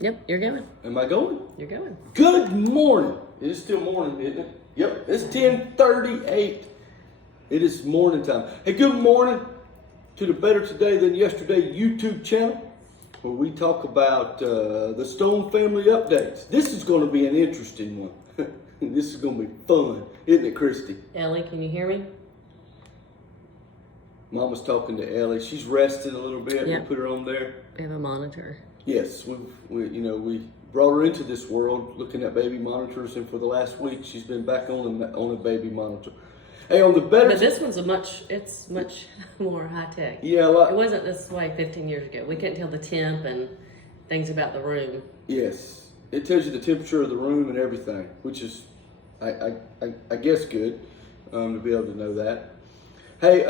Yep, you're going. Am I going? You're going. Good morning. It is still morning, isn't it? Yep, it's 10:38. It is morning time. Hey, good morning to the Better Today Than Yesterday YouTube channel, where we talk about the Stone family updates. This is going to be an interesting one. This is going to be fun, isn't it, Christy? Ellie, can you hear me? Mama's talking to Ellie. She's resting a little bit. Yep. We put her on there. We have a monitor. Yes, we brought her into this world looking at baby monitors, and for the last week she's been back on a baby monitor. Hey, on the Better. But this one's it's much more high tech. Yeah, it wasn't this way 15 years ago. We couldn't tell the temp and things about the room. Yes, it tells you the temperature of the room and everything, which is, I guess, good to be able to know that. Hey,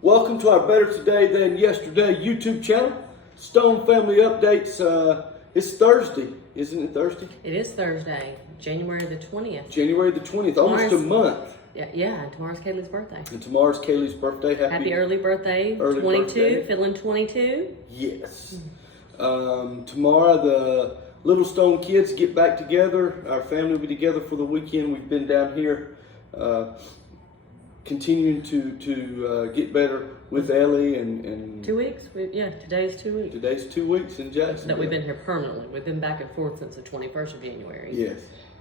welcome to our Better Today Than Yesterday YouTube channel. Stone Family Updates. It's Thursday, isn't it Thursday? It is Thursday, January the 20th. January the 20th, almost a month. Yeah, and tomorrow's Kaylee's birthday. And tomorrow's Kaylee's birthday. Happy early birthday, early 22, birthday. feeling 22. Yes. Tomorrow the Little Stone kids get back together. Our family will be together for the weekend. We've been down here continuing to get better with Ellie and 2 weeks? Today's 2 weeks. Today's 2 weeks in Jacksonville. That we've been here permanently. We've been back and forth since the 21st of January. Yes,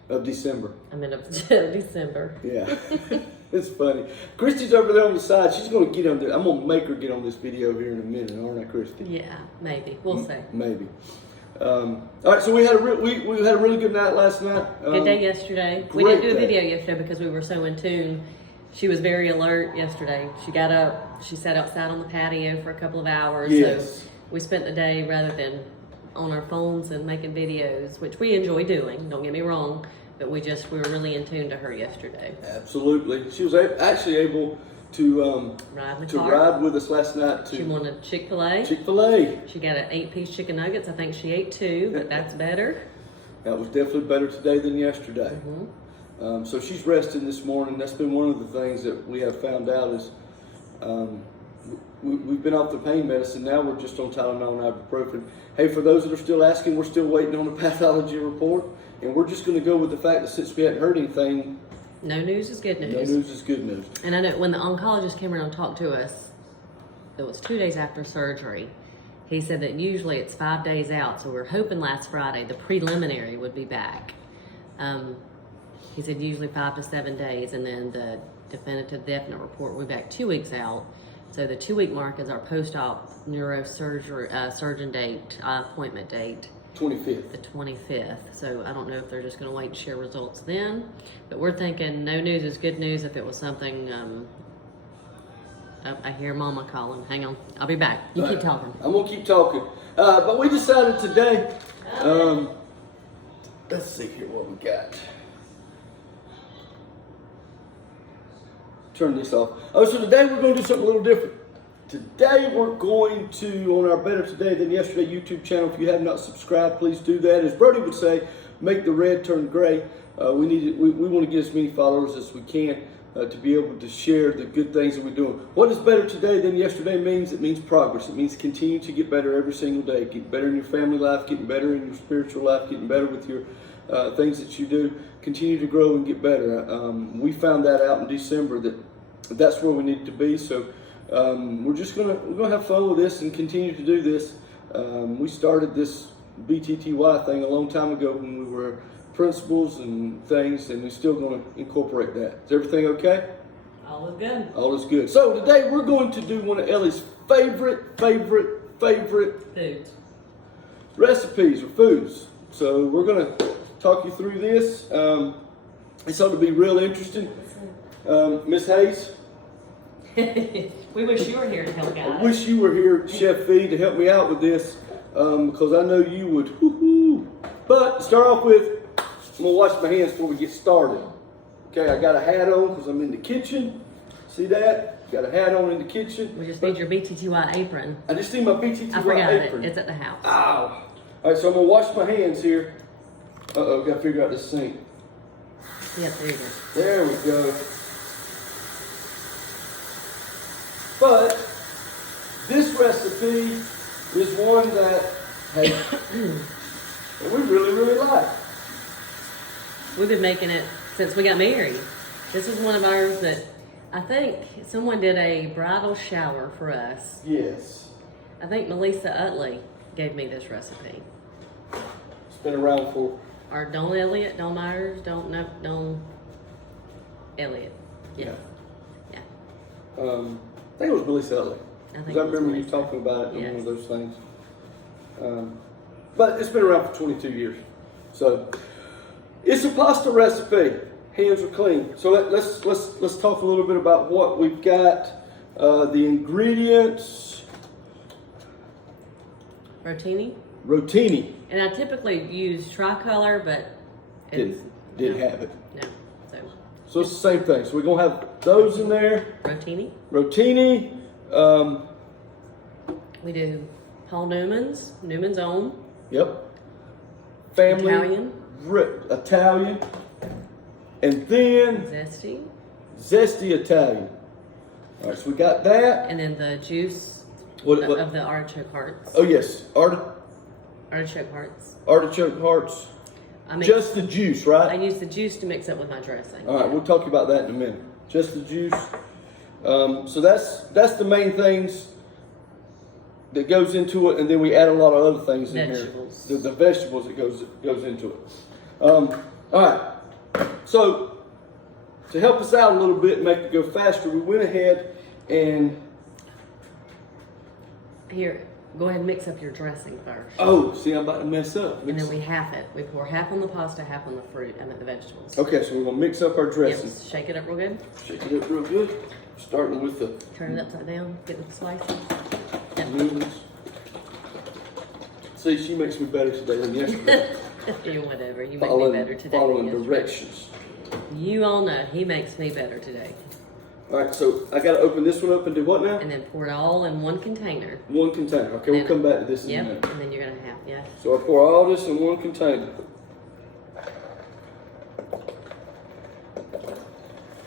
of December. I mean, of December. Yeah, it's funny. Christy's over there on the side. She's going to get on there. I'm going to make her get on this video here in a minute, aren't I, Christy? Yeah, maybe. We'll see. Maybe. All right, so we had a really good night last night. Good day yesterday. We didn't do a video yesterday because we were so in tune. She was very alert yesterday. She got up, she sat outside on the patio for a couple of hours. Yes. So we spent the day rather than on our phones and making videos, which we enjoy doing, don't get me wrong, but we were really in tune to her yesterday. Absolutely. She was actually able to ride with us last night. She wanted Chick-fil-A. Chick-fil-A. She got an 8-piece chicken nuggets. I think she ate 2, but that's better. That was definitely better today than yesterday. Mm-hmm. So she's resting this morning. That's been one of the things that we have found out is we've been off the pain medicine. Now we're just on Tylenol and ibuprofen. Hey, for those that are still asking, we're still waiting on a pathology report. And we're just going to go with the fact that since we hadn't heard anything, no news is good news. No news is good news. And I know when the oncologist came around and talked to us, it was 2 days after surgery. He said that usually it's 5 days out. So we're hoping last Friday the preliminary would be back. He said usually 5 to 7 days, and then the definitive, definite report will be back 2 weeks out. So the 2 week mark is our post-op neurosurgery surgeon date, appointment date. 25th. The 25th. So I don't know if they're just going to wait and share results then. But we're thinking no news is good news. If it was something, I hear Mama calling. Hang on, I'll be back. You keep talking. I'm gonna keep talking. But we decided today. Let's see here what we got. Turn this off. Oh, so today we're going to do something a little different. Today we're going to, on our Better Today Than Yesterday YouTube channel, if you have not subscribed, please do that. As Brody would say, make the red turn gray. We want to get as many followers as we can to be able to share the good things that we're doing. What does Better Today Than Yesterday means? It means progress. It means continue to get better every single day. Get better in your family life, getting better in your spiritual life, getting better with your things that you do. Continue to grow and get better. We found that out in December that's where we need to be. So we're gonna have fun with this and continue to do this. We started this BTTY thing a long time ago when we were principals and things, and we're still going to incorporate that. Is everything okay? All is good. All is good. So today we're going to do one of Ellie's favorite foods. Recipes or foods. So we're going to talk you through this. It's ought to be real interesting. Miss Hayes? We wish you were here to help out. I wish you were here, Chef V, to help me out with this, because I know you would. Woo-hoo. But to start off with, I'm going to wash my hands before we get started. Okay, I got a hat on because I'm in the kitchen. See that? Got a hat on in the kitchen. We just need your BTTY apron. I just need my BTTY apron. I forgot it. It's at the house. Ow. All right, so I'm going to wash my hands here. Uh-oh, got to figure out this sink. Yeah, there you go. There we go. But this recipe is one that has that we really, really like. We've been making it since we got married. This is one of ours that I think someone did a bridal shower for us. Yes. I think Melissa Utley gave me this recipe. It's been around for. Or Don Elliott, Don Myers, Don Elliott. Yeah. Yeah. I think it was Melissa Ellie. I think Because I it was remember you Melissa. talking about it in Yes. one of those things. But it's been around for 22 years. So it's a pasta recipe. Hands are clean. So let's talk a little bit about what we've got. The ingredients. Rotini. And I typically use tricolor, but it's, Didn't have it. No. So it's the same thing. So we're gonna have those in there. Rotini. We do Paul Newman's own. Yep. Family. Italian. And then zesty Italian. All right, so we got that. And then the juice What? of the artichoke hearts. Oh yes, Artichoke hearts. artichoke hearts. Just the juice, right? I use the juice to mix up with my dressing. All right, we'll talk about that in a minute. Just the juice. So that's the main things that goes into it, and then we add a lot of other things in Vegetables. here. The vegetables that goes into it. All right. So to help us out a little bit, make it go faster, we went ahead and Here, go ahead and mix up your dressing first. oh, see, I'm about to mess up. And then we half it. We pour half on the pasta, half on the fruit, and then the vegetables. Okay, so we're gonna mix up our dressing. Yep, shake it up real good. Shake it up real good. Starting with the Turn it upside down. Get the slices. Yep. noodles. See, she makes me better today than yesterday. You whatever. You make me better today. Following than yesterday. directions. You all know he makes me better today. All right, so I got to open this one up and do what now? And then pour it all in one container. One container. Okay, we'll come back to this in a Yep. minute. And then you're gonna have So I pour all this in one container.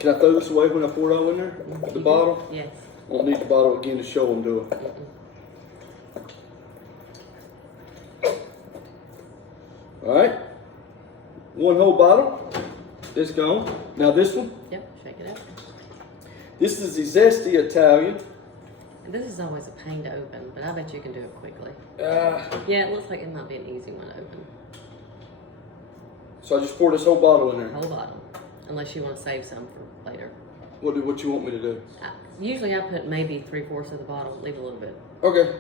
Can I throw this away when I pour it all in there? The bottle? Yes. Won't need the bottle again to show them, do I? All right. One whole bottle. This gone. Now this one. Yep. Shake it up. This is the zesty Italian. And this is always a pain to open, but I bet you can do it quickly. Uh, Yeah, it looks like it might be an easy one to open. so I just pour this whole bottle in there. Whole bottle, unless you want to save some for later. What you want me to do? Usually I put maybe 3/4 of the bottle, leave a little bit. Okay.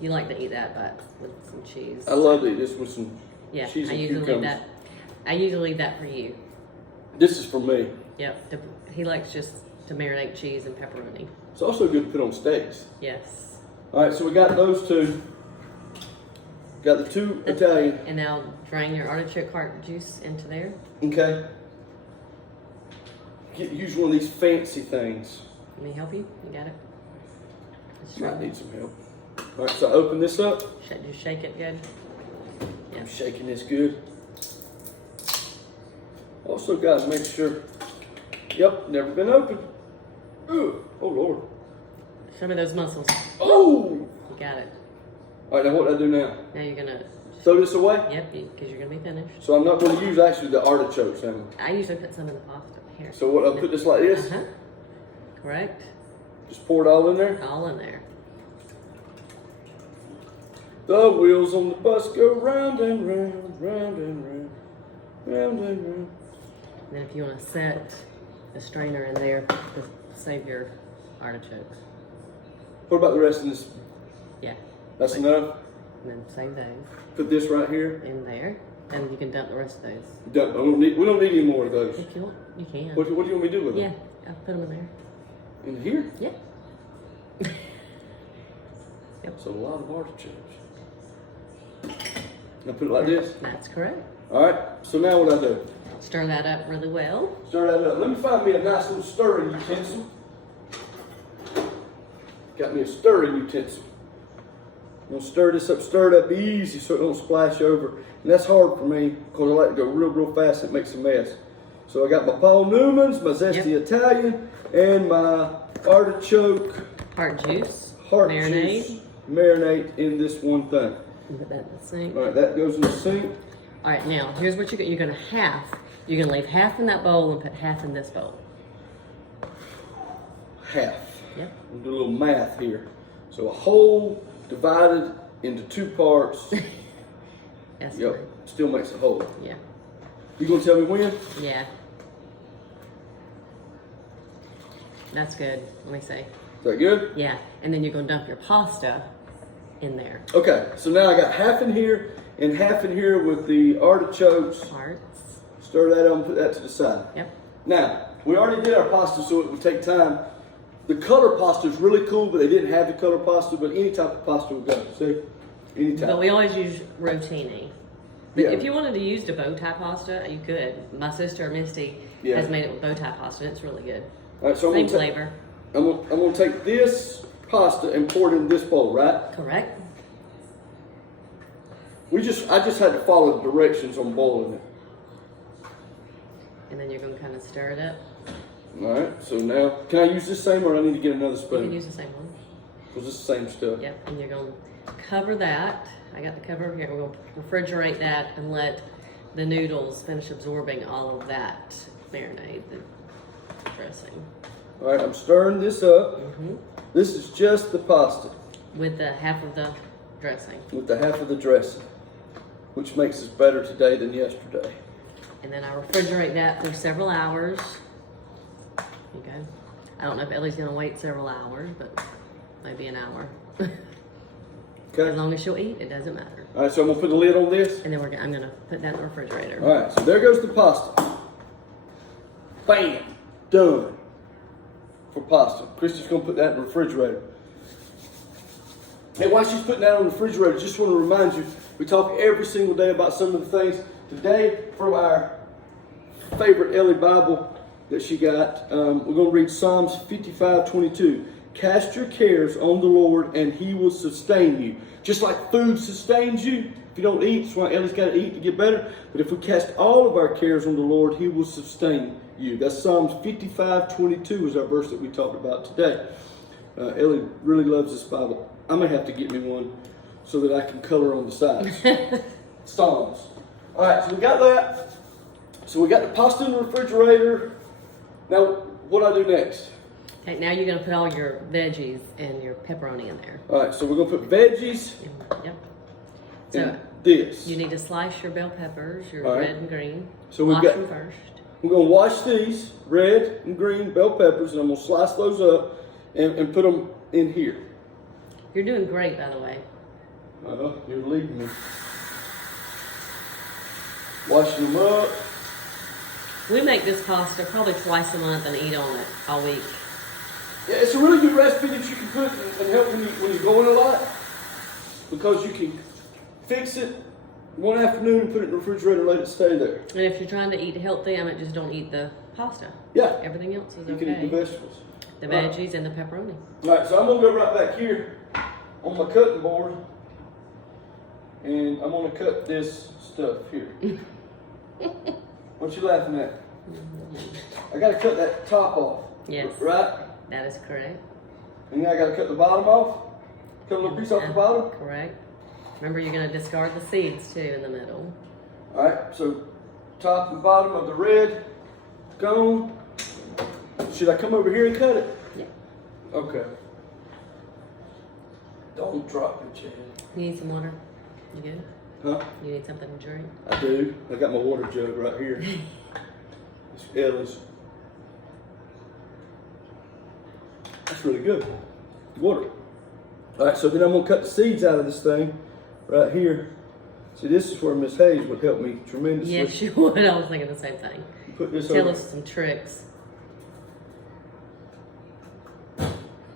You like to eat that, but with some cheese. I love to eat this with some Yeah, cheese I and usually leave cucumbers. that. I usually leave that for you. This is for me. Yep. He likes just to marinate cheese and pepperoni. It's also good to put on steaks. Yes. All right, so we got those two. Got the two Italian. And now drain your artichoke heart juice into there. Okay. Use one of these fancy things. Let me help you. You got it. Might need some help. All right, so I open this up. Just shake it good. Yeah. I'm shaking this good. Also, guys, make sure. Yep, never been opened. Ooh, oh Lord. Show me those muscles. Oh! You got it. All right, now what do I do now? Now you're gonna. Throw this away? Yep, because you're gonna be finished. So I'm not going to use actually the artichokes, am I usually put some in the pasta. Here. I? So what? I'll put this like this. Correct. Just pour it all in there. All in there. The wheels on the bus go round and round, round and round, round and round. And then if you want to set a strainer in there to save your artichokes. What about the rest of this? Yeah. That's enough. And then save those Put this right here. in there. And you can dump the rest of those. We don't need any more of those. If you want, you can. What do you want me to do with them? Yeah, I'll put them in there. In here? Yeah. That's a lot of artichokes. Now put it like this. That's correct. All right. So now what I do? Stir that up really well. Stir that up. Let me find me a nice little stirring utensil. Got me a stirring utensil. I'm gonna stir this up, stir it up easy so it don't splash over. And that's hard for me because I like to go real fast and it makes a mess. So I got my Paul Newman's, my zesty Italian, and my artichoke Heart juice. juice marinade in this one thing. Put that in the sink. All right, that goes in the sink. All right, now here's what you're gonna leave half in that bowl and put half in this bowl. Half. Yep. We'll do a little math here. So a whole divided into 2 parts. That's Yep. fine. Still makes a whole. Yeah. You gonna tell me when? Yeah. That's good. Let me see. Is that good? Yeah, and then you're gonna dump your pasta in there. Okay, so now I got half in here and half in here with the artichokes. Parts. Stir that up and put that to the side. Yep. Now, we already did our pasta, so it would take time. The color pasta is really cool, but they didn't have the color pasta, but any type of pasta would go. See? Any type. But we always use rotini. But Yeah. if you wanted to use the bow tie pasta, you could. My sister Misty Yeah. has made it with bow tie pasta, and it's really good. All right, so Same flavor. I'm gonna take this pasta and pour it in this bowl, right? Correct. I just had to follow the directions on boiling it. And then you're gonna kind of stir it up. All right, so now, can I use this same or do I need to get another You spoon? can use the same one. Because it's the same stuff. Yep, and you're gonna cover that. I got the cover over here. We're gonna refrigerate that and let the noodles finish absorbing all of that marinade, the dressing. All right, I'm stirring this up. Mm-hmm. This is just the pasta With the half of the dressing. with the half of the dressing, which makes us better today than yesterday. And then I refrigerate that for several hours. Okay. I don't know if Ellie's gonna wait several hours, but maybe an hour. Okay. As long as she'll eat, it doesn't matter. All right, so I'm gonna put the lid on this. And then I'm gonna put that in the refrigerator. All right, so there goes the pasta. Bam, done for pasta. Christy's gonna put that in the refrigerator. And while she's putting that on the refrigerator, just want to remind you, we talk every single day about some of the things. Today, from our favorite Ellie Bible that she got, we're going to read Psalms 55:22. Cast your cares on the Lord, and He will sustain you. Just like food sustains you. If you don't eat, that's why Ellie's got to eat to get better. But if we cast all of our cares on the Lord, He will sustain you. That's Psalms 55:22 is our verse that we talked about today. Ellie really loves this Bible. I'm going to have to get me one so that I can color on the sides. Psalms. All right, so we got that. So we got the pasta in the refrigerator. Now, what do I do next? Okay, now you're gonna put all your veggies and your pepperoni in there. All right, so we're going to put veggies Yep. in So this. you need to slice your bell peppers, your All right. red and green. So we've Wash got- them first. We're going to wash these red and green bell peppers, and I'm going to slice those up and put them in here. You're doing great, by the way. You're leading me. Washing them up. We make this pasta probably twice a month and eat on it all week. Yeah, it's a really good recipe that you can put and help when you're going a lot, because you can fix it one afternoon and put it in the refrigerator and let it stay there. And if you're trying to eat healthy, just don't eat the pasta. Yeah. Everything else is You can eat the okay. vegetables. The Right. veggies and the pepperoni. All right, so I'm going to go right back here on my cutting board, and I'm going to cut this stuff here. What you laughing at? I got to cut that top off. Yes. Right? That is correct. And then I got to cut the bottom off. Cut a little piece off the bottom. Correct. Remember, you're going to discard the seeds too in the middle. All right, so top and bottom of the red gone. Should I come over here and cut it? Yeah. Okay. Don't drop it, Chad. You need some water? You good? Huh? You need something to drink? I do. I got my water jug right here. It's Ellie's. That's really good. Water. All right, so then I'm going to cut the seeds out of this thing right here. See, this is where Miss Hayes would help me tremendously. Yes, you would. I was thinking the same thing. Put this Tell over. us some tricks.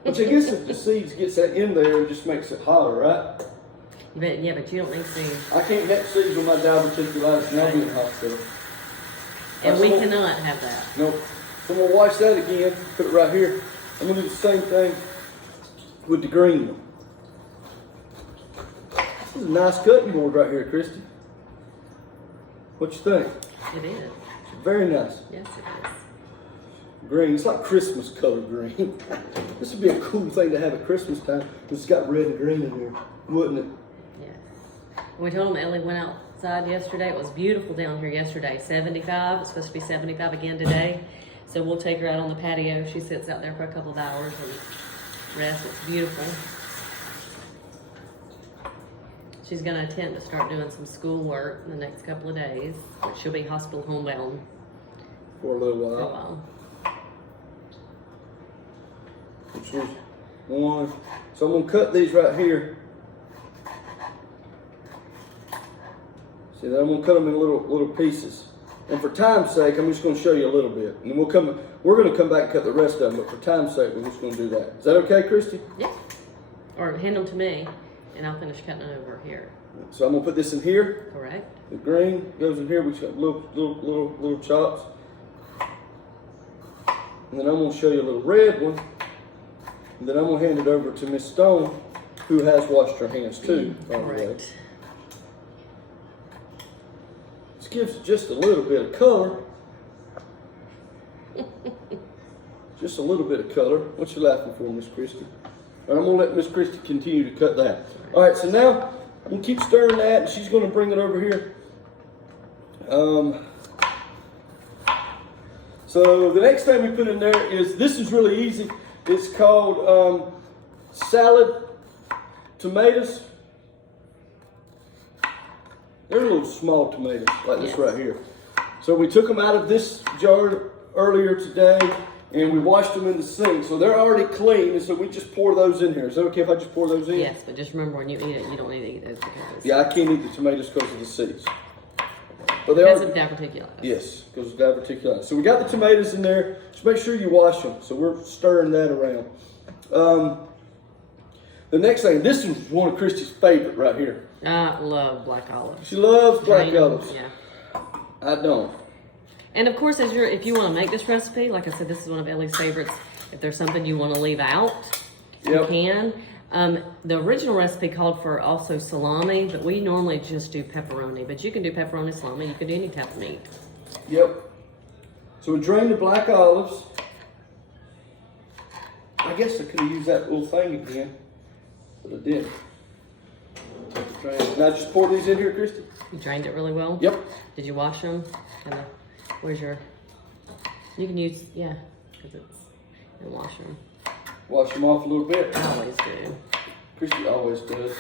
Which I guess if the seeds gets that in there, it just makes it hotter, right? But you don't need seeds. I can't get seeds on my diverticulitis and I'll be in the hospital. And Right, we so cannot have that. Nope. So I'm going to wash that again, put it right here. I'm going to do the same thing with the green one. This is a nice cutting board right here, Christy. What you think? It is. It's very nice. Yes, it is. Green. It's like Christmas color green. This would be a cool thing to have at Christmas time. It's got red and green in there, wouldn't it? Yes. We told them Ellie went outside yesterday. It was beautiful down here yesterday. 75. It's supposed to be 75 again today. So we'll take her out on the patio. She sits out there for a couple of hours and rests. It's beautiful. She's going to attempt to start doing some schoolwork in the next couple of days. But she'll be hospital homebound For a little for a while. while. Which was one. So I'm gonna cut these right here. See that I'm gonna cut them in little pieces. And for time's sake, I'm just gonna show you a little bit. And then we're gonna come back and cut the rest of them, but for time's sake, we're just gonna do that. Is that okay, Christy? Yeah. Or hand them to me, and I'll finish cutting it over here. So I'm gonna put this in here. Correct. The green goes in here. We got little chops. And then I'm gonna show you a little red one. And then I'm gonna hand it over to Miss Stone, who has washed her hands too, by the way. Correct. This gives it just a little bit of color. Just a little bit of color. What you laughing for, Miss Christie? And I'm gonna let Miss Christie continue to cut that. All right, so now I'm gonna keep stirring that, and she's gonna bring it over here. So the next thing we put in there is, this is really easy. It's called salad tomatoes. They're little small tomatoes, like this right here. So we took them out of this jar earlier today, and we washed them in the sink. So they're already clean, and so we just pour those in here. Is that okay if I just pour those in? Yes, but just remember when you eat it, you don't need to eat those potatoes. Yeah, I can't eat the tomatoes because of the seeds. But they Because are, of diverticulitis. yes, because of diverticulitis. So we got the tomatoes in there. Just make sure you wash them. So we're stirring that around. The next thing, this is one of Christy's favorite right here. I love black olives. She loves black Green, olives. Yeah. I don't. And of course, if you want to make this recipe, like I said, this is one of Ellie's favorites. If there's something you want to leave out, you can. The original recipe called for also salami, but we normally just do pepperoni. But you can do pepperoni salami. You can do any type of meat. Yep. So we drained the black olives. I guess I could have used that little thing again, but I didn't. Now just pour these in here, Christy. You drained it really well? Yep. Did you wash them? Where's your... You can use... Yeah, because it's... And wash them. Wash them off a little bit. I always do. Christy always does.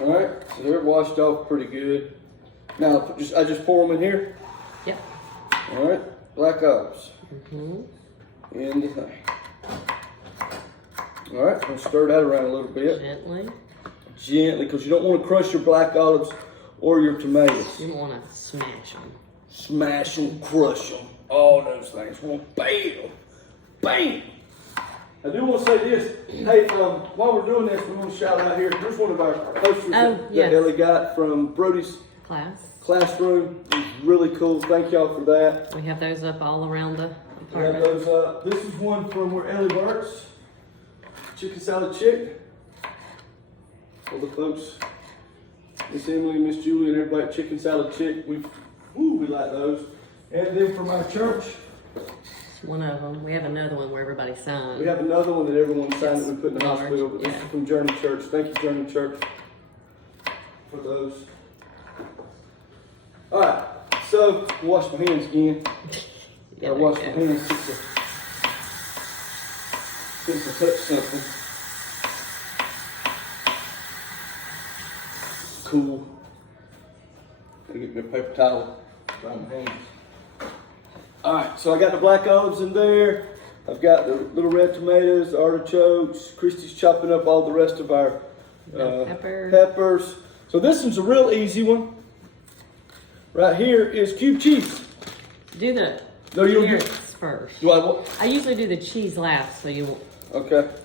All right, so they're washed off pretty good. Now, I just pour them in here. Yep. All right, black olives. Mm-hmm. In the thing. All right, I'm gonna stir that around a little bit. Gently. Gently, because you don't want to crush your black olives or your tomatoes. You don't want to smash them. Smash them, crush them, all those things. Well, bam, bam. I do want to say this. Hey, while we're doing this, we're going to shout out here. Here's one of our posters that Ellie got from Brody's classroom. It was really cool. Thank y'all for that. We have those up all around the We have apartment. those up. This is one from where Ellie works. Chicken salad chick. All the folks, Miss Emily, Miss Julie, and everybody at Chicken Salad Chick. We like those. And then from our church, It's one of them. We have another one where everybody signed. we have another one that everyone signed that we put in the Large, hospital. But this is from Journey Church. Thank you, Journey Church, for those. All right, so wash my hands again. Gotta wash my hands since I touch something. Cool. Gotta get me a paper towel. Dry my hands. All right, so I got the black olives in there. I've got the little red tomatoes, the artichokes. Christy's chopping up all the rest of our peppers. So this one's a real easy one. Right here is cube cheese. Do the carrots first. Do I what? I usually do the cheese last, so you won't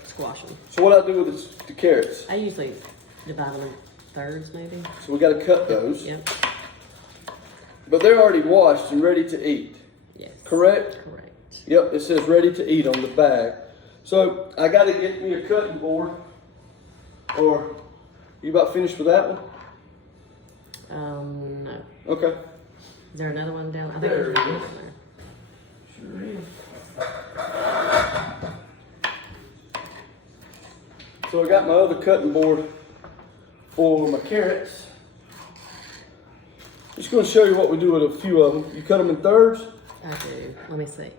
squash them. So what I do with the carrots? I usually divide them in thirds, maybe. So we got to cut those. Yep. But they're already washed and ready to eat. Yes. Correct? Correct. Yep, it says ready to eat on the bag. So I got to get me a cutting board. Or you about finished with that one? No. Okay. Is there another one down? I think There there's it one is. down there. Sure is. So I got my other cutting board for my carrots. Just going to show you what we do with a few of them. You cut them in thirds. I do. Let me see.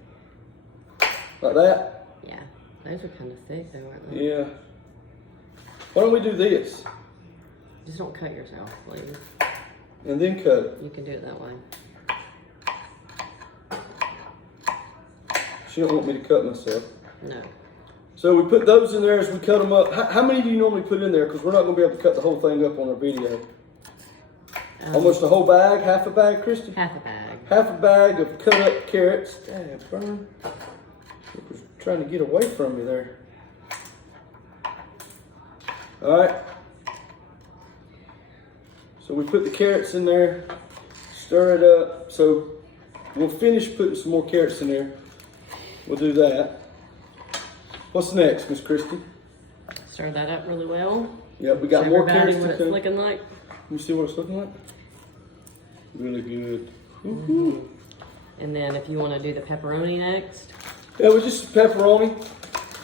Like that? Yeah. Those are kind of thick though, aren't they? Yeah. Why don't we do this? Just don't cut yourself, please. And then cut it. You can do it that way. She don't want me to cut myself. No. So we put those in there as we cut them up. How many do you normally put in there? Because we're not going to be able to cut the whole thing up on our video. Almost a whole bag? Half a bag, Christy? Half a bag. Half a bag of cut up carrots. Damn, Bern. It was trying to get away from me there. Alright. So we put the carrots in there. Stir it up. So we'll finish putting some more carrots in there. We'll do that. What's next, Miss Christy? Stir that up really well. Yep, we got Show more everybody carrots what to it's cut. looking like. Let me see what it's looking like. Really good. Woohoo. And then if you want to do the pepperoni next. Yeah, we just pepperoni.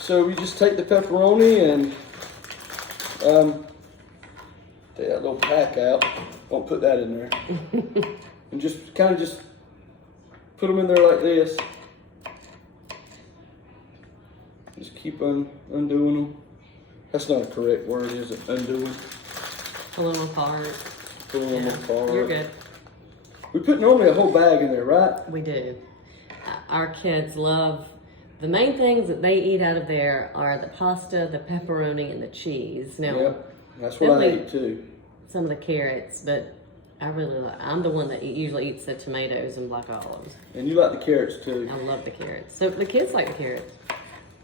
So we just take the pepperoni and take that little pack out. Don't put that in there. And just kind of just put them in there like this. Just keep undoing them. That's not a correct word, is it? Undoing. Pull them apart. Pulling them apart. You're good. We put normally a whole bag in there, right? We do. Our kids love, the main things that they eat out of there are the pasta, the pepperoni, and the cheese. Now, Yep. That's what I Ellie- ate too. some of the carrots, but I'm the one that usually eats the tomatoes and black olives. And you like the carrots too. I love the carrots. So the kids like the carrots.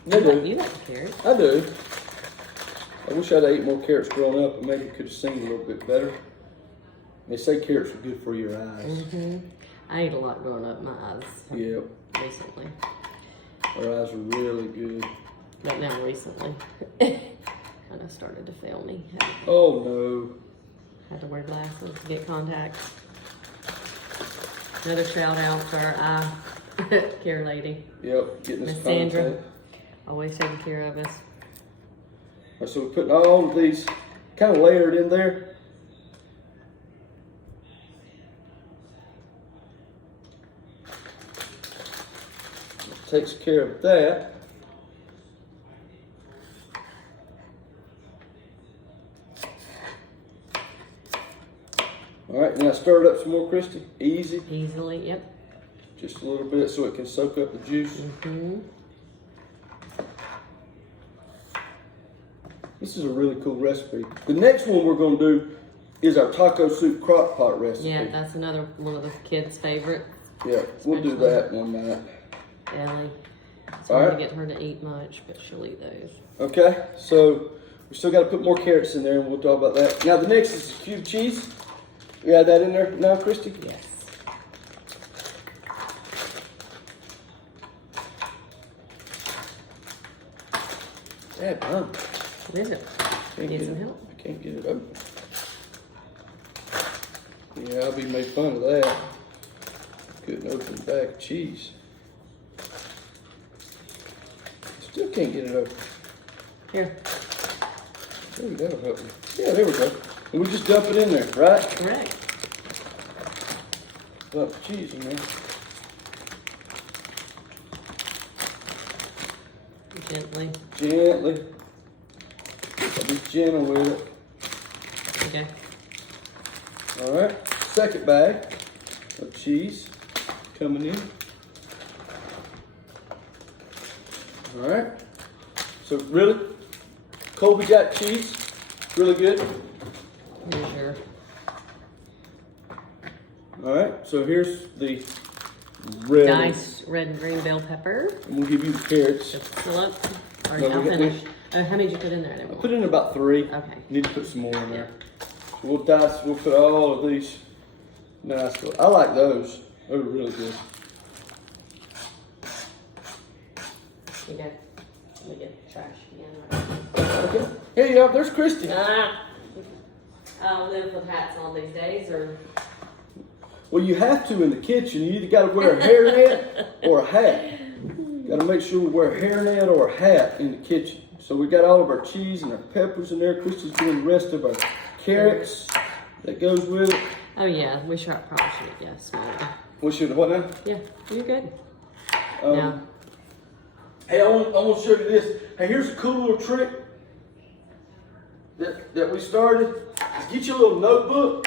They do. You like the carrots. I do. I wish I'd ate more carrots growing up and maybe could have seen a little bit better. They say carrots are good for your eyes. I ate a lot growing up. My eyes Yep. recently. Our eyes are really good. But now recently. Kind of started to fail me. Oh no. Had to wear glasses to get contacts. Another shout out to our eye care lady. Yep. Getting this Miss Sandra. contact. Always taking care of us. All right, so we're putting all of these kind of layered in there. Takes care of that. All right, now stir it up some more, Christy. Easy, Easily, yep. just a little bit so it can soak up the juice. This is a really cool recipe. The next one we're going to do is our taco soup crock pot recipe. Yeah, that's another one of the kids' favorites. Yeah, we'll do that one night. Ellie. It's All hard right. to get her to eat much, but she'll eat those. Okay, so we still got to put more carrots in there, and we'll talk about that. Now the next is cube cheese. We add that in there now, Christy? Yes. Yeah, done. What is it? Need some help? I can't get it open. Yeah, I'll be made fun of that. Couldn't open the bag of cheese. Still can't get it open. Here. Maybe that'll help me. Yeah, there we go. And we just dump it in there, right? Correct. Dump the cheese in there. Gently. Gently. I'll be gentle with it. Okay. All right. Second bag of cheese coming in. All right. So really, Colby Jack cheese, really good. Here's your. All right. So here's the red. Diced red and green bell pepper. And we'll give you the carrots. Just fill up. Or No, I'll we- finish. How many did you put in there? I put in about 3. Okay. Need to put some more in there. So we'll dice. We'll put all of these. Nice. I like those. Those are really good. Okay. Let me get the trash again. Okay. Hey, yeah, there's Christy. Ah. I don't live with hats on these days, or Well, you have to in the kitchen. You either got to wear a hairnet or a hat. Got to make sure we wear a hairnet or a hat in the kitchen. So we got all of our cheese and our peppers in there. Christy's doing the rest of our carrots that goes with it. Oh yeah, we should probably should. Yes, We should, what now? yeah, you're good. Now, hey, I want to show you this. Hey, here's a cool little trick that we started. Is get you a little notebook.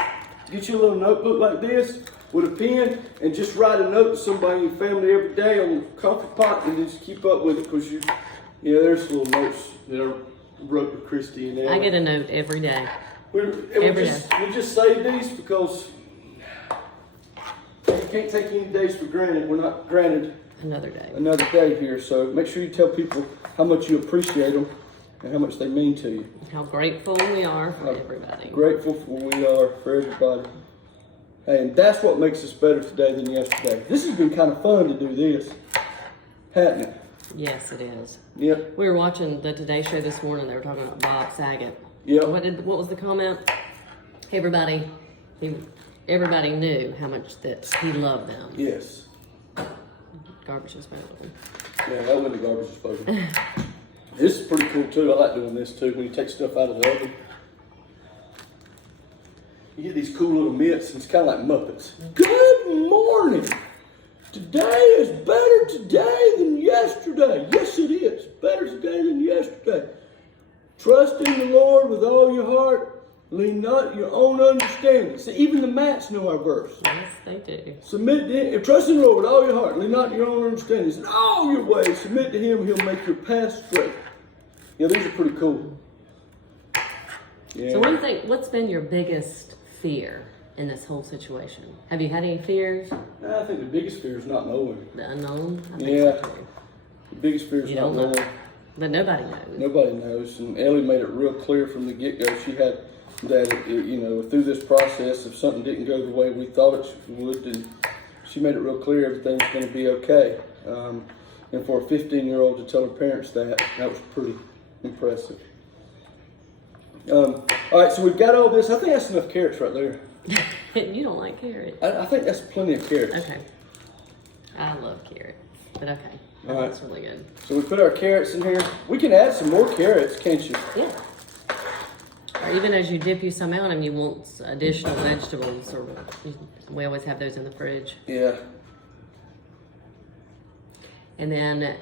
Get you a little notebook like this with a pen and just write a note to somebody in your family every day on the coffee pot and just keep up with it because there's little notes that I wrote with Christy and Ellie. I get a note every day. We just save these because you can't take any days for granted. We're not granted another day here. So make sure you tell people how much you appreciate them and how much they mean to you. How grateful we are for everybody. Grateful we are for everybody. Hey, and that's what makes us better today than yesterday. This has been kind of fun to do this, hasn't it? Yes, it is. Yep. We were watching the Today Show this morning. They were talking about Bob Saget. Yep. What was the comment? Everybody knew how much that he loved them. Yes. Garbage disposal. Yeah, that wasn't the garbage disposal. This is pretty cool too. I like doing this too. When you take stuff out of the oven, you get these cool little mitts, and it's kind of like Muppets. Good morning. Today is better today than yesterday. Yes, it is. Better today than yesterday. Trust in the Lord with all your heart. Lean not your own understanding. See, even the mats know our verse. Yes, they do. Submit to Him. Trust in the Lord with all your heart. Lean not your own understanding. In all your ways, submit to Him. He'll make your path straight. Yeah, these are pretty cool. Yeah. So what's been your biggest fear in this whole situation? Have you had any fears? I think the biggest fear is not knowing. The unknown? I think Yeah. so too. The biggest fear is You not don't know. knowing. But nobody knows. Nobody knows. And Ellie made it real clear from the get-go. She had that, through this process, if something didn't go the way we thought it would, then she made it real clear everything's going to be okay. And for a 15-year-old to tell her parents that was pretty impressive. All right, so we've got all this. I think that's enough carrots right there. You don't like carrots. I think that's plenty of carrots. Okay. I love carrots, but okay. All right. That's really good. So we put our carrots in here. We can add some more carrots, can't you? Yeah. Or even as you dip you some out and you want additional vegetables, or we always have those in the fridge. Yeah. And then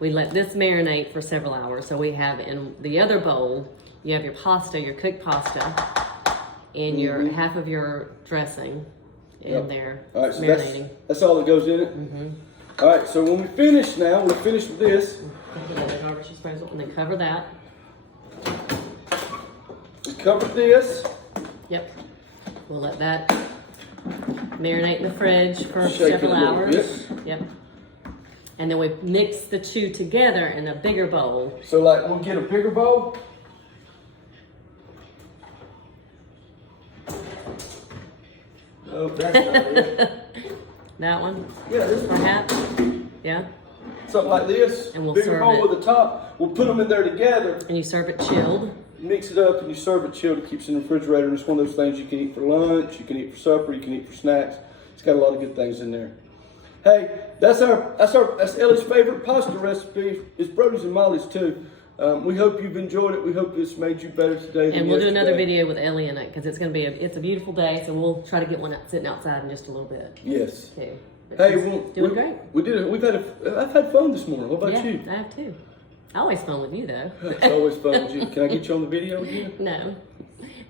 we let this marinate for several hours. So we have in the other bowl, you have your pasta, your cooked pasta, and your half of your dressing in there. All right, so marinating. that's all that goes in it? Mm-hmm. All right, so when we finish now, we'll finish with this. The garbage disposal, and then cover that. We cover this. Yep. We'll let that marinate in the fridge for Shake several it a little hours. Yep. And then we mix the two together in a bigger bowl. So like we'll get a bigger bowl. Oh, that's not it. That one, Yeah, this one. perhaps. Yeah. Something like this. And we'll bigger serve bowl it. with the top. We'll put them in there together. And you serve it chilled. Mix it up and you serve it chilled. It keeps it in the refrigerator. And it's one of those things you can eat for lunch, you can eat for supper, you can eat for snacks. It's got a lot of good things in there. Hey, that's Ellie's favorite pasta recipe. It's Brody's and Molly's too. We hope you've enjoyed it. We hope it's made you better today than And we'll do yesterday. another video with Ellie in it because it's going to be it's a beautiful day. So we'll try to get one sitting outside in just a little bit Yes. too. But Hey, she's doing great. We did it. I've had fun this morning. What about Yeah, you? I have too. Always fun with you though. It's always fun with you. Can I get you on the video again? No,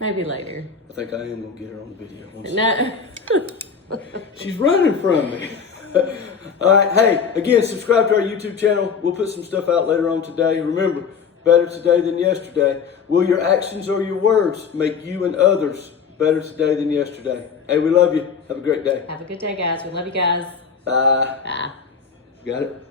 maybe later. I think I am gonna get her on the video. No. She's running from me. All right. Hey, again, subscribe to our YouTube channel. We'll put some stuff out later on today. Remember, better today than yesterday. Will your actions or your words make you and others better today than yesterday? Hey, we love you. Have a great day. Have a good day, guys. We love you guys. Bye. Bye. Got it?